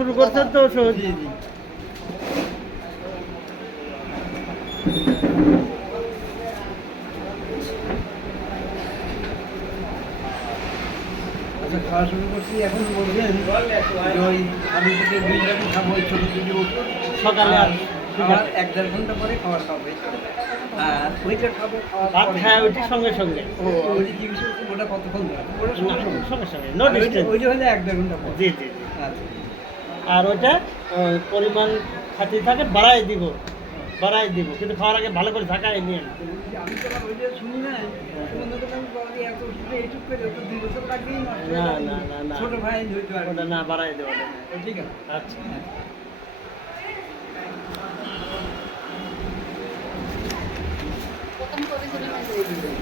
শুরু করছেন তো ওষুধ আচ্ছা খাওয়া শুরু করছি এখন বলবেন যে ওই আমি থেকে দুই রকম খাব ওই ছোটো দুটি ওষুধ সকালে আর খাওয়ার এক দেড় ঘণ্টা পরে খাবার খাব আর ওইটা খাব খাওয়ার ভাত খায় ওইটার সঙ্গে সঙ্গে। ও কি বিষয় ওটা কতক্ষণ ওটা সঙ্গে ওইটা- ওইটা হলে এক দেড় ঘণ্টা পর। জি জি। আচ্ছা। আর ওইটা পরিমাণ খাতি থাকে বাড়াই দিব। বাড়াই দিব। কিন্তু খাওয়ার আগে ভালো করে ঢাকায় নিয়ে না না, না, না, না। ওটা বাড়াই দেবো ঠিক আছে। আচ্ছা।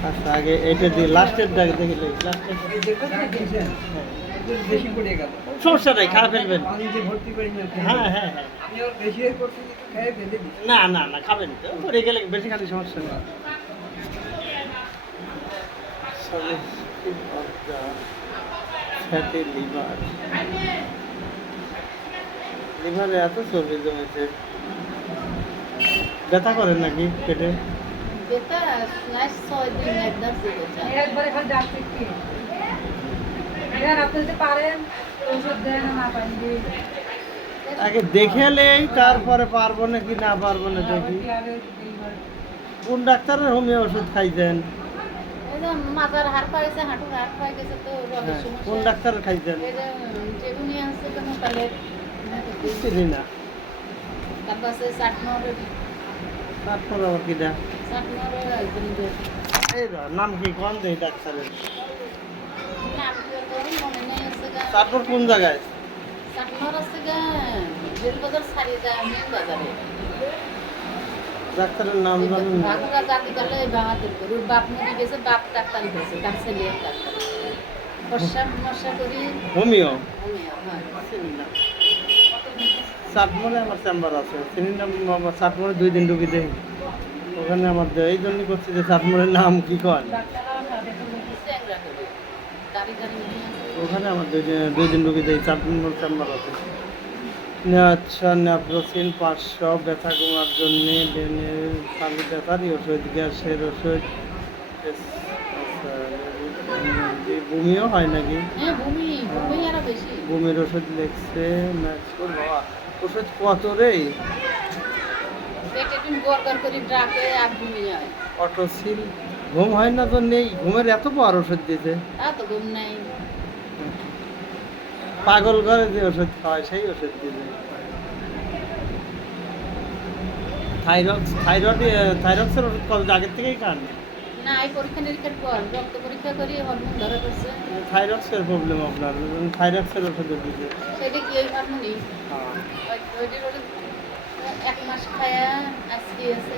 আচ্ছা আগে এটা দিয়ে লাস্টের দাগে দেখলে লাস্টের সমস্যা নাই খাওয়া ফেলবেন। পানি যে ভর্তি করি না হ্যাঁ হ্যাঁ হ্যাঁ। না না না খাবেন তো। পরে গেলে বেশি খালি সমস্যা নেই। লিভার। লিভারে এত চর্বি জমেছে ব্যথা করেন নাকি পেটে? বেটা লাস্ট ছয় দিন একদম একবারে খালি ডাক্তার আগে দেখেলেই তারপরে পারব নাকি না পারব না দেখি। কোন ডাক্তারের হোমিও ওষুধ খাইছেন হ্যাঁ, কোন ডাক্তারের খাইছেন চিনি না। তারপর আবার নাম কি কোন দেই ডাক্তারের? তারপর কোন জায়গায়? চাটনোর আছে গা রেল বাজার ছাড়ি যায় মেন বাজারে। ডাক্তারের নাম জানেন ভাগুরা জাতি কালে বাহাদুর করে বাপ গেছে বাপ ডাক্তার হয়েছে তার ছেলে ডাক্তার। বর্ষা মশা করি। হোমিও? হ্যাঁ না। আমার চেম্বার আছে। আমার চাটমোড়ে দুই দিন ঢুকি দেই। ওখানে আমার দেয় এই জন্যই করছি যে চাটমোড়ের নাম কি চ্যাংরা ওখানে আমার দুই দুই দিন ঢুকি দেই চাটমোড় চেম্বার আছে। আচ্ছা ন্যাপ্রোসিন পাঁচশো ব্যথা কমার জন্যে ডেনের পানি ব্যথারই ওষুধ গ্যাসের ওষুধ। আচ্ছা, বমিও হয় নাকি? হ্যাঁ বমির ওষুধ লিখছে ওষুধ কত রে? অটোসিল ঘুম হয় না তো নেই ঘুমের এত বড় ওষুধ দিতে ঘুম নাই। পাগল করে যে ওষুধ খাওয়ায় সেই ওষুধ দিতে থাইরক্স থাইরয়েড থাইরক্সের ওষুধ কত আগের থেকেই খান? না এই পরীক্ষা নিরীক্ষার পর রক্ত পরীক্ষা করি হরমোন ধরা পড়ছে। থাইরক্সের প্রবলেম আপনার থাইরক্সের ওষুধ দিতে সেটা কি এই হরমোনই হ্যাঁ। ওইটির এক মাস খায়া আজকে আছে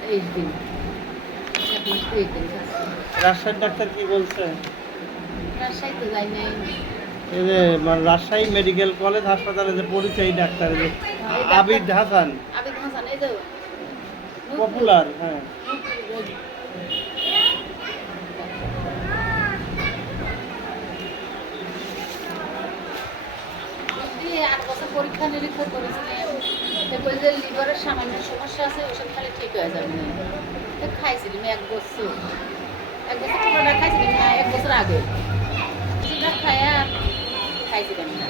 তেইশ দিন। রাজশাহীর ডাক্তার কি বলছে? রাজশাহী তো যাই নাই। এই যে মানে রাজশাহী মেডিকেল কলেজ হাসপাতালে যে পরিচয় ডাক্তার যে আবিদ হাসান। আবেদ হাসান এই তো পপুলার হ্যাঁ। পরীক্ষা নিরীক্ষা করেছিলাম যে লিভারের সামান্য সমস্যা আছে ওষুধ খালি ঠিক হয়ে যাবে। তো খাইছিলাম এক বছর? এক বছর খাইছিলাম না এক বছর আগে। খায়া খাইছিলাম না।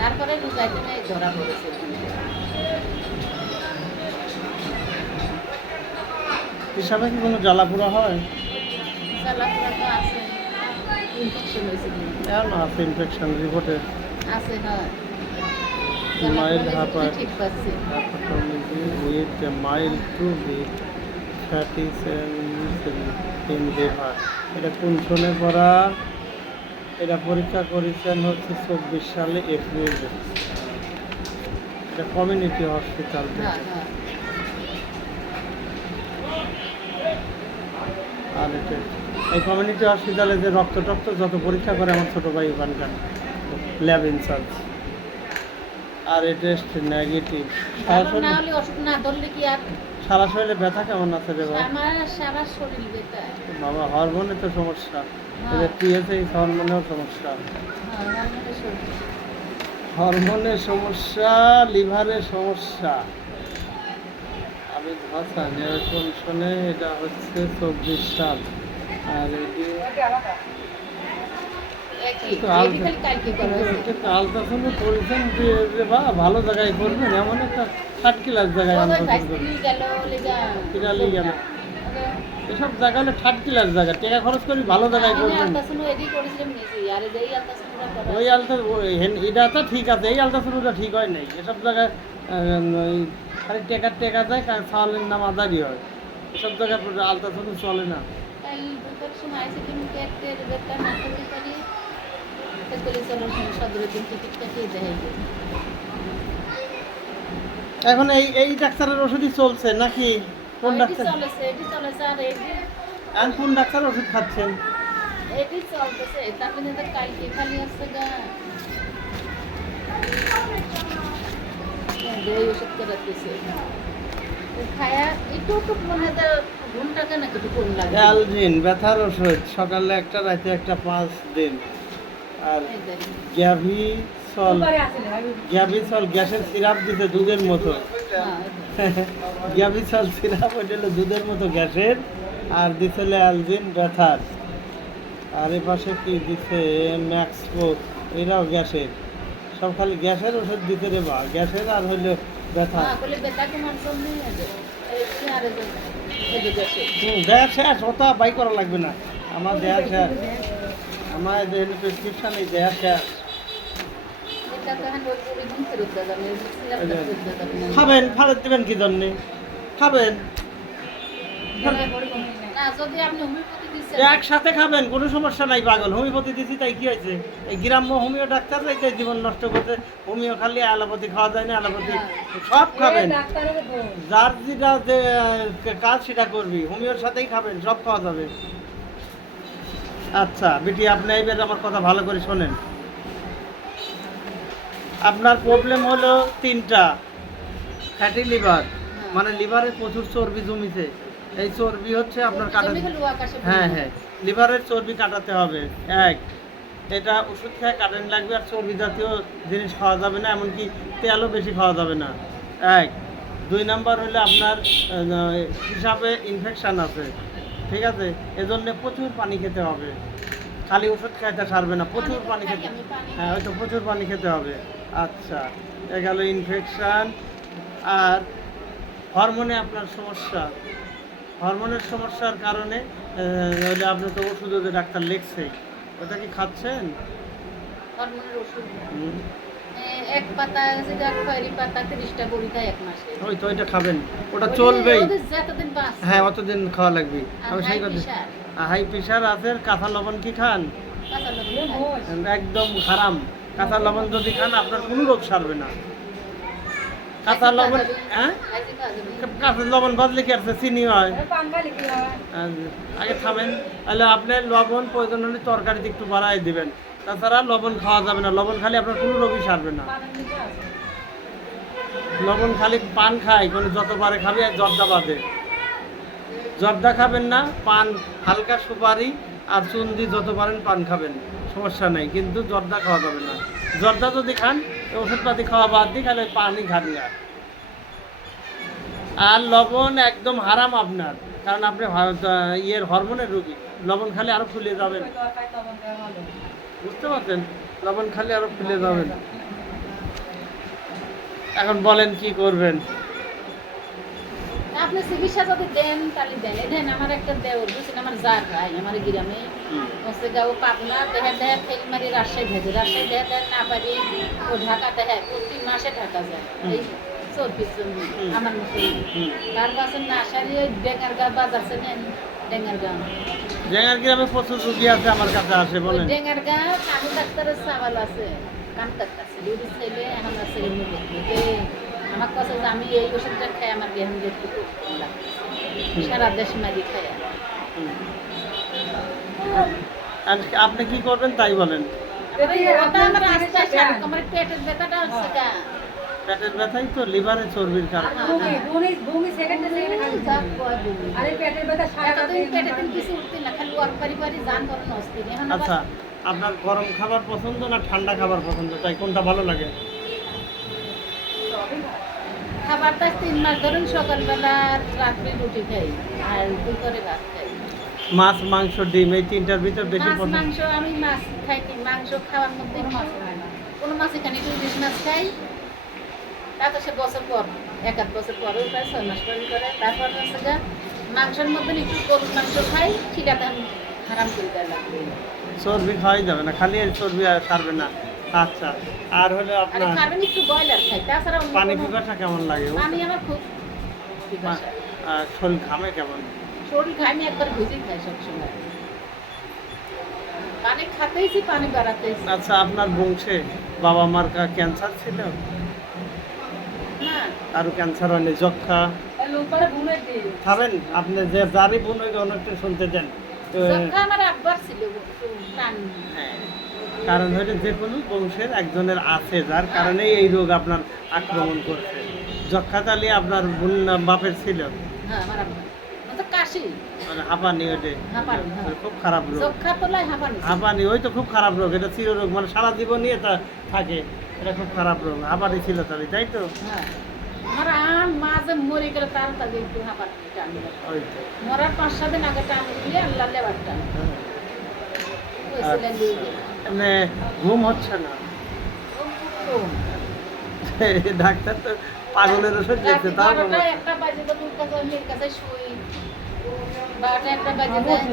তারপরে নেই ধরা পড়েছে হিসাবে কি কোনো জ্বালাপোড়া হয়? চালাপুরা তো আছে। ইনফেকশন হয়েছিল এখন আছে ইনফেকশন রিপোর্টে। আছে হয়। Mild পাচ্ছি। hepatology with a mild to weak fatty cells in এটা কোন সনে পড়া? এটা পরীক্ষা করেছেন হচ্ছে চব্বিশ সালে এপ্রিলে এটা কমিউনিটি হসপিটাল হ্যাঁ হ্যাঁ। আর এটা এই কমিউনিটি হসপিটালে যে রক্ত টক্ত যত পরীক্ষা করে আমার ছোটো ভাই ওখানকার ল্যাব ইনচার্জ আর এই টেস্ট নেগেটিভ সারা শরীরে ব্যথা কেমন আছে রে বাবা হরমোনে তো সমস্যা। এটা টিএসএইচ হরমোনেও সমস্যা। হ্যাঁ হরমোনের হরমোনের সমস্যা লিভারের সমস্যা। আমি হাসান এরকম শোনে এটা হচ্ছে চব্বিশ সাল। আর এটি ভালো জায়গায় করবেন এমন একটা থার্ড ক্লাস জায়গায় গেল এসব জায়গা হলে থার্ড ক্লাস জায়গা টাকা খরচ করে ভালো জায়গায় করবেন। ওই আলট্রা এটা তো ঠিক আছে এই আলট্রাসাউন্ডটা ঠিক হয় নাই। এসব জায়গায় খালি টেকা টেকা যায় সালের নাম আদারি হয়। এসব জায়গায় আলট্রাসাউন্ড চলে না। কাল দুপুর সময় আইসে তুমি একটা বেটা না করতে পারি তাহলে চলো সদরে দিন টিকিট দেয় এখন এই এই ডাক্তারের ওষুধই চলছে নাকি? কোন ডাক্তার? চলেছে এটি চলেছে আর কোন ডাক্তার ওষুধ খাচ্ছেন? এটি চলতেছে তারপরে তো কালকে খালি আসছে গা। ওই ওষুধ করাতেছে। খায়া একটু একটু মনে ব্যথার ওষুধ সকালে একটা রাতে একটা পাঁচ দিন। আর এই দেখেন। গ্যাভিসল গ্যাভিসল গ্যাসের সিরাপ দিতে দুধের মতো। হ্যাঁ, গ্যাভিসল সিরাপ ওইটা হলো দুধের মতো গ্যাসের। আর দিছিল অ্যালজিন ব্যথার। আর এ পাশে কি দিছে? ম্যাক্সপো এরাও গ্যাসের। সব খালি গ্যাসের ওষুধ দিতে রে বা গ্যাসের আর হইল ব্যথা। হুম দেয়া শেষ ওটা বাই করা লাগবে না। আমার দেয়া শেষ। আমার দেহের প্রেসক্রিপশন এই দেয়া শেষ। খাবেন ফেরত দেবেন কি জন্যে? খাবেন। একসাথে খাবেন কোনো সমস্যা নাই পাগল। হোমিওপ্যাথি দিছি তাই কি হয়েছে? এই গ্রাম্য হোমিও ডাক্তার এই জীবন নষ্ট করতে। হোমিও খালি অ্যালোপ্যাথি খাওয়া যায় না অ্যালোপ্যাথি সব খাবেন। যার যেটা যে কাজ সেটা করবি। হোমিওর সাথেই খাবেন সব খাওয়া যাবে। আচ্ছা বেটি আপনি এইবার আমার কথা ভালো করে শোনেন। আপনার প্রবলেম হলো তিনটা। ফ্যাটি লিভার মানে লিভারে প্রচুর চর্বি জমিছে। এই চর্বি হচ্ছে আপনার কাটা হ্যাঁ হ্যাঁ লিভারের চর্বি কাটাতে হবে। এক এটা ওষুধ খেয়ে কাটান লাগবে আর চর্বি জাতীয় জিনিস খাওয়া যাবে না এমনকি তেলও বেশি খাওয়া যাবে না। এক দুই নাম্বার হলে আপনার হিসাবে ইনফেকশান আছে। ঠিক আছে? এজন্য প্রচুর পানি খেতে হবে। খালি ওষুধ খাইতে সারবে না প্রচুর পানি খেতে হ্যাঁ ওই তো প্রচুর পানি খেতে হবে। আচ্ছা এ গেল ইনফেকশান আর হরমোনে আপনার সমস্যা। হরমোনের সমস্যার কারণে হলে আপনি তো ওষুধ ওদের ডাক্তার লিখছেই। ওটা কি খাচ্ছেন? হরমোনের ওষুধ। এক পাতা যেটা খয়েরি পাতা তিরিশটা বড়ি খায় এক মাসে। ওই তো ওইটা খাবেন। ওটা চলবেই। যতদিন বাঁচ হ্যাঁ অতদিন খাওয়া লাগবে। আমি সেই কথা হাই প্রেশার আছে কাঁচা লবণ কি খান? কাঁচা লবণ একদম হারাম। কাঁচা লবণ যদি খান আপনার কোনো রোগ সারবে না। কাঁচা লবণ হ্যাঁ। কাঁচা লবণ বদলে কি আছে? চিনি হয়। আগে খাবেন তাহলে আপনার লবণ প্রয়োজন হলে তরকারিতে একটু বাড়াই দিবেন। তাছাড়া লবণ খাওয়া যাবে না। লবণ খালি আপনার কোনো রোগই সারবে না। লবণ খালি পান খায়, কোনো যত পারে খাবে, আর জর্দা বাদে। জর্দা খাবেন না, পান হালকা সুপারি আর চুন্দি যত পারেন পান খাবেন, সমস্যা নেই, কিন্তু জর্দা খাওয়া যাবে না। জর্দা যদি খান ওষুধপাতি খাওয়া বাদ দিয়ে খালি পানি খান না। আর লবণ একদম হারাম আপনার, কারণ আপনি ইয়ের হরমোনের রুগী। লবণ খালি আরও ফুলে যাবেন। বুঝতে পারছেন? লবণ খালি আরও ফুলে যাবেন। এখন বলেন কি করবেন? আপনি চিকিৎসা যদি দেন তাহলে দেন। দেন আমার একটা দেওর বুঝছেন? আমার যা খাই আমার গ্রামে। হচ্ছে গাও পাবনা দেহে দেহে ফেল মারি রাজশাহী ভেজে। রাজশাহী দেহে দেহে না পারি ও ঢাকা দেহে প্রতি মাসে ঢাকা যায়। এই চর্বির জন্য আমার মতো হুম। তার পাশে না সারি ওই ডেঙ্গার গা বাজার ডেঙ্গার গা গ্রামে প্রচুর রুগী আছে আমার কাছে আসে বলেন। ডেঙ্গার গা কানু ডাক্তারের সাবাল আছে কান ডাক্তার ছিল এখন আছে আমার কাছে আমি এই ওষুধটা খাই আমার গেহন দেখতে সারা দেশ মারি খাই আর আপনি কি করবেন তাই বলেন। আমার পেটের ব্যথাটা হচ্ছে পেটের ব্যথাই তো লিভারে চর্বির কারণে। আচ্ছা আপনার গরম খাবার পছন্দ না ঠান্ডা খাবার পছন্দ? তাই কোনটা ভালো লাগে? খাবারটা তিন মাস ধরুন সকালবেলা রাত্রে রুটি খাই আর দুপুরে ভাত খাই। মাছ মাংস ডিম এই তিনটার ভিতর বেশি মাছ মাংস আমি মাছ খাইনি মাংস খাওয়ার মধ্যে মাছ খাই না। কোনো মাছ এখানে ইলিশ মাছ খাই তা তো সে বছর পর এক আধ বছর পরে প্রায় ছয় মাস পরে করে তারপর হচ্ছে গা মাংসের মধ্যে একটু গরুর মাংস খাই সেটা হারাম করে দেয় চর্বি খাওয়াই যাবে না খালি চর্বি আর সারবে না। আচ্ছা আর হলো আপনার খাবেন একটু ব্রয়লার খাই তাছাড়া পানি পিপাসা কেমন লাগে পানি আমার খুব শরীর ঘামে কেমন? শরীর আমি একবার ভুজেই খাই সবসময়। পানি খাতেইছি পানি বাড়াতেইছি। আচ্ছা আপনার বংশে বাবা মার ক্যান্সার ছিল? কারও ক্যান্সার হয়নি যক্ষা। খাবেন আপনি যে যারই বোন ওই অনেকটা শুনতে দেন। হ্যাঁ, কারণ হলো যে কোনো বংশের একজনের আছে যার কারণে এই রোগ আপনার আক্রমণ করছে। যক্ষা তালি আপনার বোন বাপের ছিল? হ্যাঁ মানে হাঁপানি হ্যাঁ। খুব খারাপ রোগ। যক্ষা তোলায় হাঁপানি। হাঁপানি ওই তো খুব খারাপ রোগ এটা চির রোগ মানে সারা জীবন নিয়ে থাকে। এটা খুব খারাপ রোগ হাঁপানি ছিল তাহলে তাই তো? আম মা যে মরে গেলে তার তাকে একটু টানি মরার পাঁচ সাত দিন আগে টানি দিলে আল্লাহ লেবার টানি। দিয়ে দিল। মানে ঘুম হচ্ছে না। ডাক্তার তো পাগলের ওষুধ দিচ্ছে রাতে তাও একটা বাজে তো তোর কাছে মেয়ের কাছে শুই। বারোটা একটা বাজে যায়।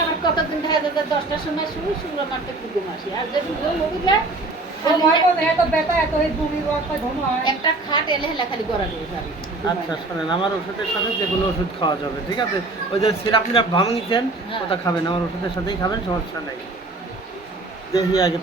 আবার কতদিন দেখা যায় দশটার সময় শুই শুক্র মারতে একটু ঘুম আসি। আর যেদিন ঘুম উঠলে একটা খাট এলে যাবে আচ্ছা শোনেন আমার ওষুধের সাথে যে কোনো ওষুধ খাওয়া যাবে ঠিক আছে? ওই যে সিরাপ ভাঙিয়েছেন হ্যাঁ। ওটা খাবেন আমার ওষুধের সাথেই খাবেন সমস্যা নেই। দেখি আগে